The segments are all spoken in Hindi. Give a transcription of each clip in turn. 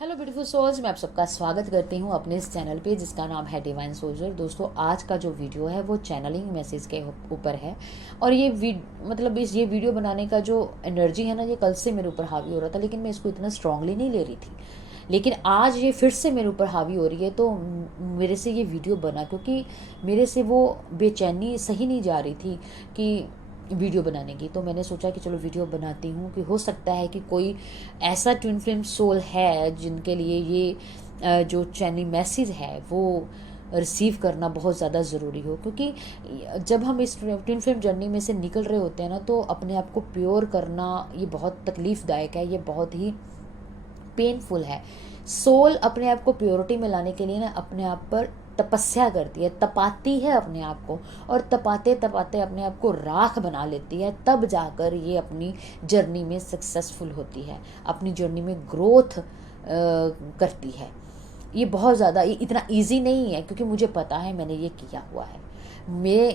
हेलो ब्यूटीफुल सोल्स, मैं आप सबका स्वागत करती हूँ अपने इस चैनल पे जिसका नाम है डिवाइन सोल्जर। दोस्तों, आज का जो वीडियो है वो चैनलिंग मैसेज के ऊपर है। और ये ये वीडियो बनाने का जो एनर्जी है ना, ये कल से मेरे ऊपर हावी हो रहा था, लेकिन मैं इसको इतना स्ट्रांगली नहीं ले रही थी। लेकिन आज ये फिर से मेरे ऊपर हावी हो रही है, तो मेरे से ये वीडियो बना, क्योंकि मेरे से वो बेचैनी सही नहीं जा रही थी कि वीडियो बनाने की। तो मैंने सोचा कि चलो वीडियो बनाती हूँ, कि हो सकता है कि कोई ऐसा ट्विन फ्लेम सोल है जिनके लिए ये जो चैनल मैसेज है वो रिसीव करना बहुत ज़्यादा ज़रूरी हो। क्योंकि जब हम इस ट्विन फ्लेम जर्नी में से निकल रहे होते हैं ना, तो अपने आप को प्योर करना ये बहुत तकलीफ़दायक है, ये बहुत ही पेनफुल है। सोल अपने आप को प्योरिटी में लाने के लिए ना अपने आप पर तपस्या करती है, तपाती है अपने आप को, और तपाते तपाते अपने आप को राख बना लेती है। तब जाकर ये अपनी जर्नी में सक्सेसफुल होती है, अपनी जर्नी में ग्रोथ करती है। ये बहुत ज़्यादा इतना इजी नहीं है, क्योंकि मुझे पता है, मैंने ये किया हुआ है,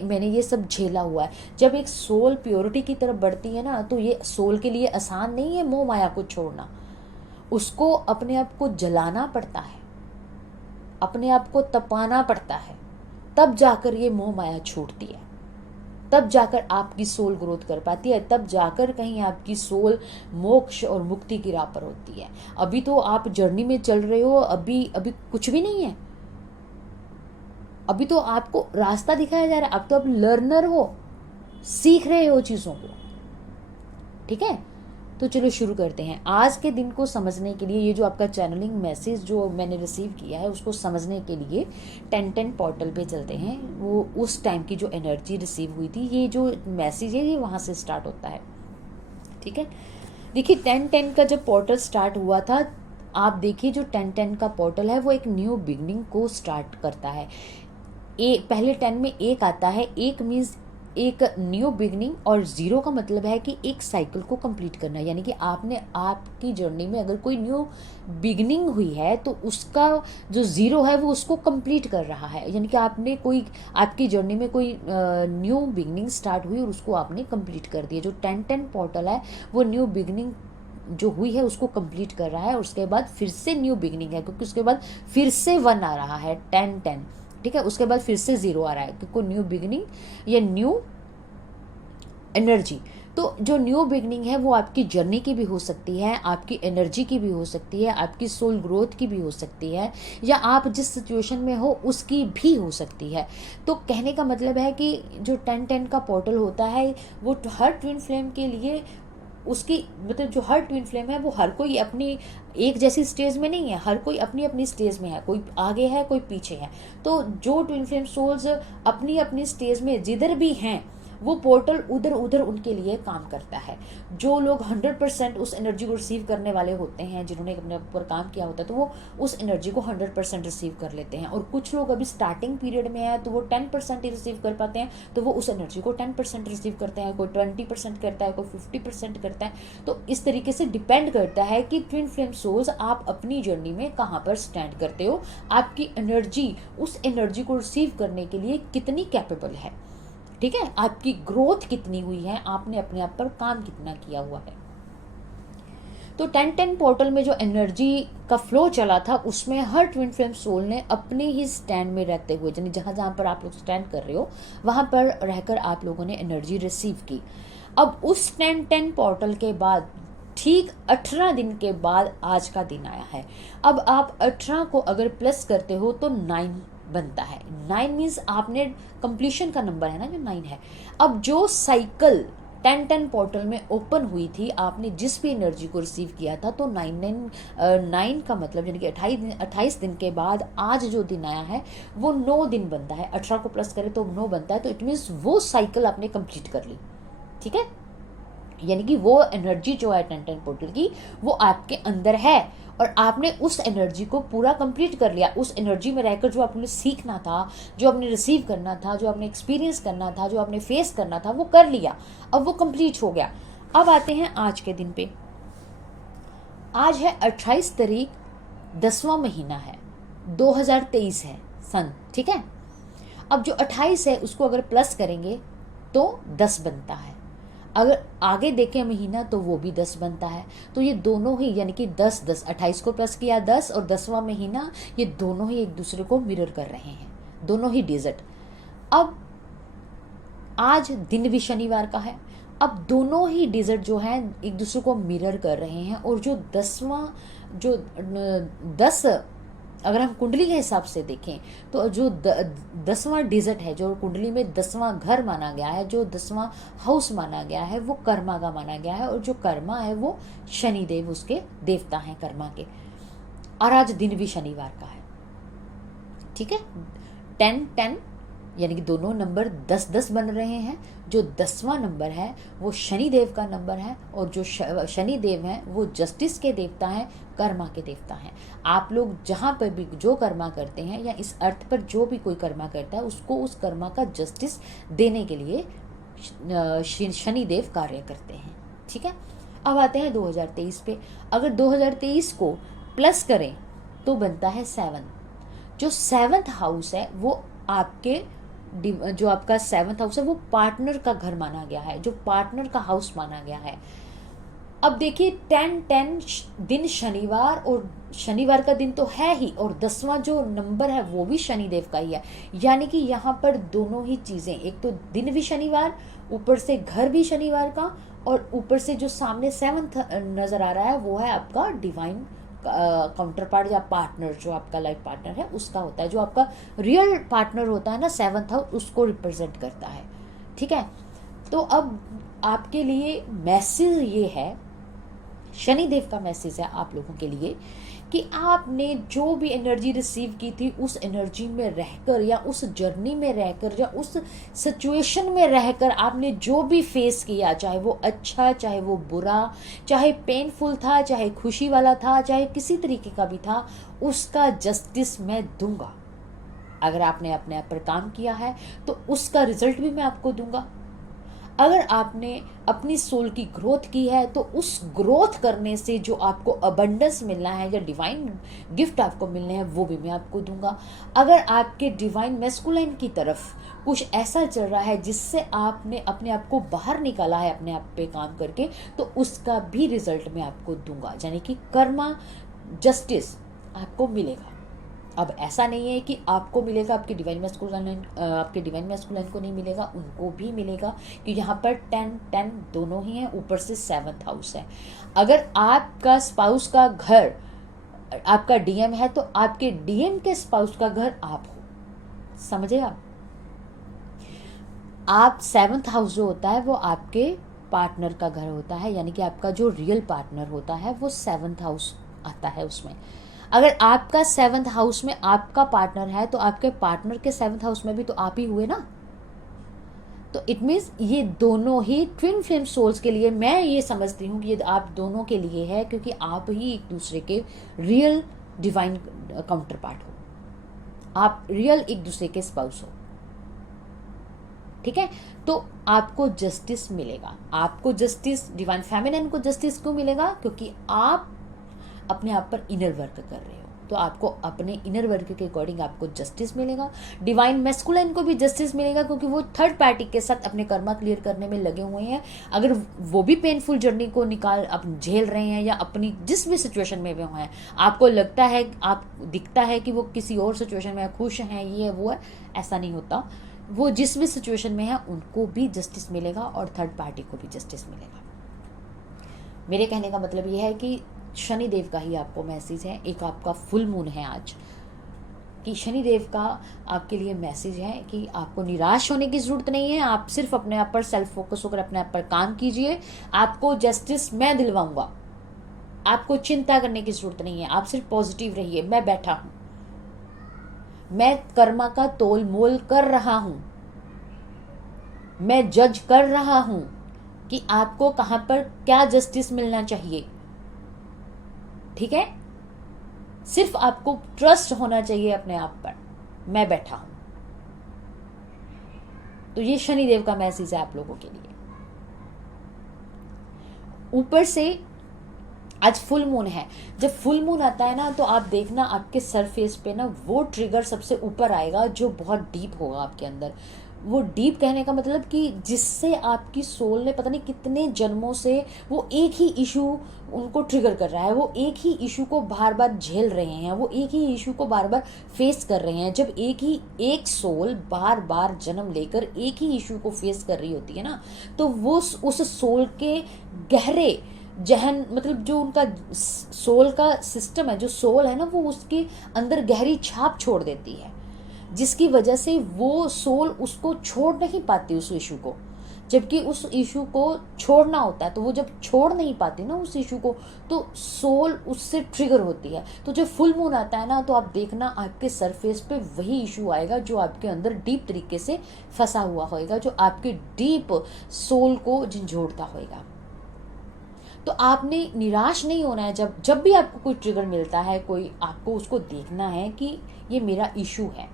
मैंने ये सब झेला हुआ है। जब एक सोल प्योरिटी की तरफ बढ़ती है ना, तो ये सोल के लिए आसान नहीं है मोह माया को छोड़ना। उसको अपने आप को जलाना पड़ता है, अपने आप को तपाना पड़ता है, तब जाकर ये मोह माया छूटती है, तब जाकर आपकी सोल ग्रोथ कर पाती है, तब जाकर कहीं आपकी सोल मोक्ष और मुक्ति की राह पर होती है। अभी तो आप जर्नी में चल रहे हो, अभी अभी कुछ भी नहीं है, अभी तो आपको रास्ता दिखाया जा रहा है, अब तो आप लर्नर हो, सीख रहे हो चीज़ों को। ठीक है, तो चलो शुरू करते हैं। आज के दिन को समझने के लिए, ये जो आपका चैनलिंग मैसेज जो मैंने रिसीव किया है उसको समझने के लिए 1010 पोर्टल पे चलते हैं। वो उस टाइम की जो एनर्जी रिसीव हुई थी, ये जो मैसेज है ये वहाँ से स्टार्ट होता है। ठीक है, देखिए 1010 का जब पोर्टल स्टार्ट हुआ था, आप देखिए जो 1010 का पोर्टल है वो एक न्यू बिगनिंग को स्टार्ट करता है। पहले 10 में एक आता है, एक मीन्स एक न्यू बिगनिंग, और ज़ीरो का मतलब है कि एक साइकिल को कंप्लीट करना। यानी कि आपने आपकी जर्नी में अगर कोई न्यू बिगनिंग हुई है तो उसका जो ज़ीरो है वो उसको कंप्लीट कर रहा है। यानी कि आपने कोई, आपकी जर्नी में कोई न्यू बिगनिंग स्टार्ट हुई और उसको आपने कंप्लीट कर दिया। जो 1010 पोर्टल है वो न्यू बिगनिंग जो हुई है उसको कंप्लीट कर रहा है, और उसके बाद फिर से न्यू बिगनिंग है, क्योंकि उसके बाद फिर से 1 आ रहा है 1010। ठीक है, उसके बाद फिर से 0 आ रहा है, क्योंकि न्यू बिगनिंग या न्यू एनर्जी। तो जो न्यू बिगनिंग है वो आपकी जर्नी की भी हो सकती है, आपकी एनर्जी की भी हो सकती है, आपकी सोल ग्रोथ की भी हो सकती है, या आप जिस सिचुएशन में हो उसकी भी हो सकती है। तो कहने का मतलब है कि जो 1010 का पोर्टल होता है वो हर ट्विन फ्लेम के लिए, उसकी मतलब जो हर ट्विन फ्लेम है वो हर कोई अपनी एक जैसी स्टेज में नहीं है, हर कोई अपनी अपनी स्टेज में है, कोई आगे है कोई पीछे है। तो जो ट्विन फ्लेम सोल्स अपनी अपनी स्टेज में जिधर भी हैं, वो पोर्टल उधर उधर उनके लिए काम करता है। जो लोग 100% उस एनर्जी को रिसीव करने वाले होते हैं, जिन्होंने अपने ऊपर काम किया होता है, तो वो उस एनर्जी को 100% रिसीव कर लेते हैं। और कुछ लोग अभी स्टार्टिंग पीरियड में है तो वो 10% ही रिसीव कर पाते हैं, तो वो उस एनर्जी को 10% रिसीव करते हैं, कोई 20% करता है, कोई 50% करता है। तो इस तरीके से डिपेंड करता है कि ट्विन फ्लेम सोल्स आप अपनी जर्नी में कहाँ पर स्टैंड करते हो, आपकी एनर्जी उस एनर्जी को रिसीव करने के लिए कितनी कैपेबल है। ठीक है, आपकी ग्रोथ कितनी हुई है, आपने अपने आप पर काम कितना किया हुआ है। तो 1010 पोर्टल में जो एनर्जी का फ्लो चला था उसमें हर ट्विन फ्लेम सोल ने अपने ही स्टैंड में रहते हुए, यानी जहाँ जहाँ पर आप लोग स्टैंड कर रहे हो वहाँ पर रहकर आप लोगों ने एनर्जी रिसीव की। अब उस 1010 पोर्टल के बाद ठीक 18 दिन के बाद आज का दिन आया है। अब आप 18 को अगर प्लस करते हो तो 9 बनता है। 9 मीन्स आपने कंप्लीशन का नंबर है ना, जो 9 है। अब जो साइकिल 1010 पोर्टल में ओपन हुई थी, आपने जिस भी एनर्जी को रिसीव किया था, तो 9 का मतलब यानी कि 28 दिन के बाद आज जो दिन आया है वो 9 दिन बनता है। 18 को प्लस करें तो 9 बनता है, तो इट मीन्स वो साइकिल आपने कंप्लीट कर ली। ठीक है, यानी कि वो एनर्जी जो है 1010 पोर्टल की वो आपके अंदर है, और आपने उस एनर्जी को पूरा कंप्लीट कर लिया। उस एनर्जी में रहकर जो आपने सीखना था, जो आपने रिसीव करना था, जो आपने एक्सपीरियंस करना था, जो आपने फेस करना था, वो कर लिया। अब वो कंप्लीट हो गया। अब आते हैं आज के दिन पे। आज है 28 तारीख, 10वां महीना है, 2023 है सन। ठीक है, अब जो 28 है उसको अगर प्लस करेंगे तो 10 बनता है। अगर आगे देखें महीना तो वो भी 10 बनता है। तो ये दोनों ही यानी कि 10 28 को प्लस किया 10 और 10वां महीना, ये दोनों ही एक दूसरे को मिरर कर रहे हैं, दोनों ही डिजिट। अब आज दिन भी शनिवार का है, अब दोनों ही डिजिट जो हैं एक दूसरे को मिरर कर रहे हैं। और जो 10वां जो 10 अगर हम कुंडली के हिसाब से देखें तो जो 10वां डिजिट है, जो कुंडली में 10वां घर माना गया है, जो 10वां हाउस माना गया है, वो कर्मा का माना गया है। और जो कर्मा है वो शनिदेव उसके देवता हैं कर्मा के। और आज दिन भी शनिवार का है, ठीक है। 10 यानी कि दोनों नंबर 10 बन रहे हैं। जो 10वां नंबर है वो शनिदेव का नंबर है, और जो शनिदेव हैं वो जस्टिस के देवता हैं, कर्मा के देवता हैं। आप लोग जहाँ पर भी जो कर्मा करते हैं या इस अर्थ पर जो भी कोई कर्मा करता है, उसको उस कर्मा का जस्टिस देने के लिए शनिदेव कार्य करते हैं, ठीक है। अब आते हैं 2023 पे। अगर 2023 को प्लस करें तो बनता है 7। जो 7th हाउस है वो आपके जो आपका 7th हाउस है वो पार्टनर का घर माना गया है, जो पार्टनर का हाउस माना गया है। अब देखिए 10 दिन शनिवार, और शनिवार का दिन तो है ही, और 10वां जो नंबर है वो भी शनिदेव का ही है। यानी कि यहाँ पर दोनों ही चीज़ें, एक तो दिन भी शनिवार, ऊपर से घर भी शनिवार का, और ऊपर से जो सामने 7th नज़र आ रहा है वो है आपका डिवाइन काउंटर पार्ट या पार्टनर, जो आपका लाइफ पार्टनर है उसका होता है। जो आपका रियल पार्टनर होता है ना 7th हाउस, उसको रिप्रेजेंट करता है, ठीक है। तो अब आपके लिए मैसेज ये है, शनिदेव का मैसेज है आप लोगों के लिए, कि आपने जो भी एनर्जी रिसीव की थी उस एनर्जी में रहकर, या उस जर्नी में रहकर, या उस सिचुएशन में रहकर आपने जो भी फेस किया, चाहे वो अच्छा, चाहे वो बुरा, चाहे पेनफुल था, चाहे खुशी वाला था, चाहे किसी तरीके का भी था, उसका जस्टिस मैं दूंगा। अगर आपने अपने आप पर काम किया है तो उसका रिजल्ट भी मैं आपको दूंगा। अगर आपने अपनी सोल की ग्रोथ की है तो उस ग्रोथ करने से जो आपको अबंडेंस मिलना है या डिवाइन गिफ्ट आपको मिलने हैं वो भी मैं आपको दूंगा। अगर आपके डिवाइन मैस्कुलाइन की तरफ कुछ ऐसा चल रहा है जिससे आपने अपने आप को बाहर निकाला है अपने आप पे काम करके, तो उसका भी रिजल्ट मैं आपको दूंगा। यानी कि कर्मा जस्टिस आपको मिलेगा। अब ऐसा नहीं है कि आपको मिलेगा, आपके डिवाइन मैस्कुलाइन को नहीं मिलेगा, उनको भी मिलेगा, कि यहाँ पर 10 दोनों ही हैं, ऊपर से 7th हाउस है। अगर आपका स्पाउस का घर आपका डीएम है तो आपके डीएम के स्पाउस का घर आप हो, समझे आप 7th हाउस जो होता है वो आपके पार्टनर का घर होता है, यानी कि आपका जो रियल पार्टनर होता है वो 7th हाउस आता है उसमें। अगर आपका 7th हाउस में आपका पार्टनर है तो आपके पार्टनर के 7th हाउस में भी तो आप ही हुए ना। तो इट मीन्स ये दोनों ही ट्विन फ्लेम सोल्स के लिए, मैं ये समझती हूँ कि ये आप दोनों के लिए है, क्योंकि आप ही एक दूसरे के रियल डिवाइन काउंटर पार्ट हो, आप रियल एक दूसरे के स्पाउस हो, ठीक है। तो आपको जस्टिस मिलेगा। आपको जस्टिस, डिवाइन फेमिनिन को जस्टिस क्यों मिलेगा? क्योंकि आप अपने आप पर इनर वर्क कर रहे हो, तो आपको अपने इनर वर्क के अकॉर्डिंग आपको जस्टिस मिलेगा। डिवाइन मैस्कुलाइन को भी जस्टिस मिलेगा, क्योंकि वो थर्ड पार्टी के साथ अपने कर्मा क्लियर करने में लगे हुए हैं। अगर वो भी पेनफुल जर्नी को झेल रहे हैं, या अपनी जिस भी सिचुएशन में वे हैं, आपको लगता है, आप दिखता है कि वो किसी और सिचुएशन में खुश हैं, ये है वो है, ऐसा नहीं होता। वो जिस भी सिचुएशन में है उनको भी जस्टिस मिलेगा, और थर्ड पार्टी को भी जस्टिस मिलेगा। मेरे कहने का मतलब ये है कि शनिदेव का ही आपको मैसेज है। एक आपका फुल मून है आज, कि शनिदेव का आपके लिए मैसेज है कि आपको निराश होने की ज़रूरत नहीं है। आप सिर्फ अपने आप पर सेल्फ फोकस होकर अपने आप पर काम कीजिए। आपको जस्टिस मैं दिलवाऊंगा, आपको चिंता करने की ज़रूरत नहीं है। आप सिर्फ पॉजिटिव रहिए। मैं बैठा हूँ, मैं कर्मा का तोल मोल कर रहा हूँ, मैं जज कर रहा हूँ कि आपको कहाँ पर क्या जस्टिस मिलना चाहिए, ठीक है। सिर्फ आपको ट्रस्ट होना चाहिए अपने आप पर। मैं बैठा हूं। तो ये शनिदेव का मैसेज है आप लोगों के लिए। ऊपर से आज फुल मून है। जब फुल मून आता है ना, तो आप देखना आपके सरफेस पे ना वो ट्रिगर सबसे ऊपर आएगा जो बहुत डीप होगा आपके अंदर। वो डीप कहने का मतलब कि जिससे आपकी सोल ने पता नहीं कितने जन्मों से वो एक ही इशू उनको ट्रिगर कर रहा है, वो एक ही इशू को बार बार झेल रहे हैं, वो एक ही इशू को बार बार फेस कर रहे हैं। जब एक सोल बार बार जन्म लेकर एक ही इशू को फेस कर रही होती है ना, तो वो उस सोल के गहरे जहन मतलब जो उनका सोल का सिस्टम है, जो सोल है ना, वो उसके अंदर गहरी छाप छोड़ देती है, जिसकी वजह से वो सोल उसको छोड़ नहीं पाती उस इशू को। जबकि उस इशू को छोड़ना होता है, तो वो जब छोड़ नहीं पाती ना उस इशू को, तो सोल उससे ट्रिगर होती है। तो जब फुल मून आता है ना, तो आप देखना आपके सरफेस पे वही इशू आएगा जो आपके अंदर डीप तरीके से फंसा हुआ होएगा, जो आपके डीप सोल को झंझोड़ता होएगा। तो आपने निराश नहीं होना है। जब भी आपको कोई ट्रिगर मिलता है, कोई आपको उसको देखना है कि ये मेरा इशू है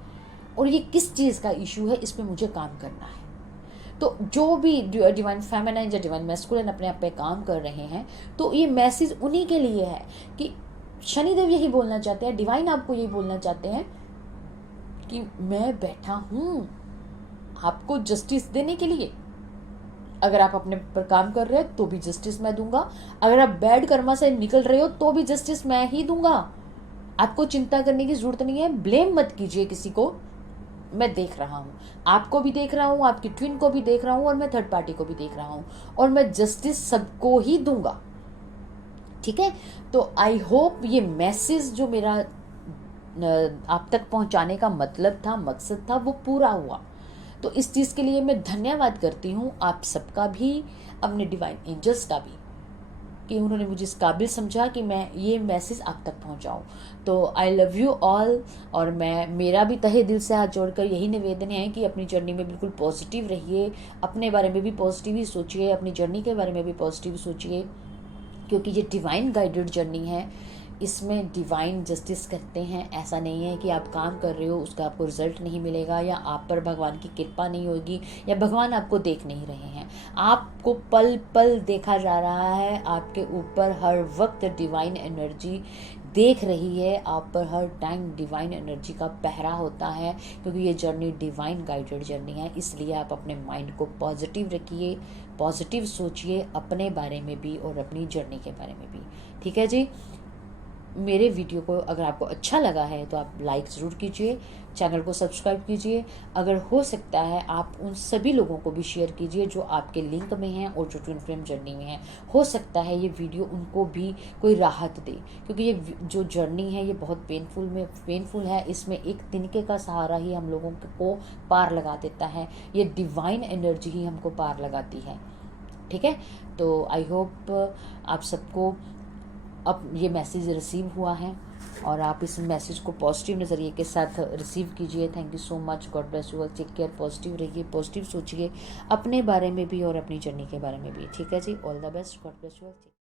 और ये किस चीज़ का इशू है, इस पे मुझे काम करना है। तो जो भी डिवाइन फेमिनाइन या डिवाइन मैस्कुलिन अपने आप पे काम कर रहे हैं, तो ये मैसेज उन्हीं के लिए है कि शनिदेव यही बोलना चाहते हैं, डिवाइन आपको यही बोलना चाहते हैं कि मैं बैठा हूँ आपको जस्टिस देने के लिए। अगर आप अपने पर काम कर रहे हो तो भी जस्टिस मैं दूंगा, अगर आप बैड कर्मा से निकल रहे हो तो भी जस्टिस मैं ही दूंगा। आपको चिंता करने की जरूरत नहीं है, ब्लेम मत कीजिए किसी को। मैं देख रहा हूँ, आपको भी देख रहा हूँ, आपकी ट्विन को भी देख रहा हूँ, और मैं थर्ड पार्टी को भी देख रहा हूँ, और मैं जस्टिस सबको ही दूंगा। ठीक है, तो आई होप ये मैसेज जो मेरा आप तक पहुंचाने का मतलब था, मकसद था, वो पूरा हुआ। तो इस चीज़ के लिए मैं धन्यवाद करती हूँ आप सबका भी, अपने डिवाइन एंजल्स का भी, कि उन्होंने मुझे इस काबिल समझा कि मैं ये मैसेज आप तक पहुंचाऊं। तो आई लव यू ऑल, और मेरा भी तहे दिल से हाथ जोड़कर यही निवेदन है कि अपनी जर्नी में बिल्कुल पॉजिटिव रहिए, अपने बारे में भी पॉजिटिव ही सोचिए, अपनी जर्नी के बारे में भी पॉजिटिव सोचिए, क्योंकि ये डिवाइन गाइडेड जर्नी है। इसमें डिवाइन जस्टिस करते हैं। ऐसा नहीं है कि आप काम कर रहे हो उसका आपको रिजल्ट नहीं मिलेगा, या आप पर भगवान की कृपा नहीं होगी, या भगवान आपको देख नहीं रहे हैं। आपको पल पल देखा जा रहा है, आपके ऊपर हर वक्त डिवाइन एनर्जी देख रही है, आप पर हर टाइम डिवाइन एनर्जी का पहरा होता है, क्योंकि ये जर्नी डिवाइन गाइडेड जर्नी है। इसलिए आप अपने माइंड को पॉजिटिव रखिए, पॉजिटिव सोचिए अपने बारे में भी और अपनी जर्नी के बारे में भी। ठीक है जी, मेरे वीडियो को अगर आपको अच्छा लगा है तो आप लाइक ज़रूर कीजिए, चैनल को सब्सक्राइब कीजिए, अगर हो सकता है आप उन सभी लोगों को भी शेयर कीजिए जो आपके लिंक में हैं और जो ट्विन फ्लेम जर्नी में हैं। हो सकता है ये वीडियो उनको भी कोई राहत दे, क्योंकि ये जो जर्नी है ये बहुत पेनफुल है। इसमें एक तिनके का सहारा ही हम लोगों को पार लगा देता है, ये डिवाइन एनर्जी ही हमको पार लगाती है। ठीक है, तो आई होप आप सबको अब ये मैसेज रिसीव हुआ है और आप इस मैसेज को पॉजिटिव नज़रिए के साथ रिसीव कीजिए। Thank you so much, God bless you, take care, positive रहिए, पॉजिटिव सोचिए अपने बारे में भी और अपनी जर्नी के बारे में भी। ठीक है जी, all the best, God bless you.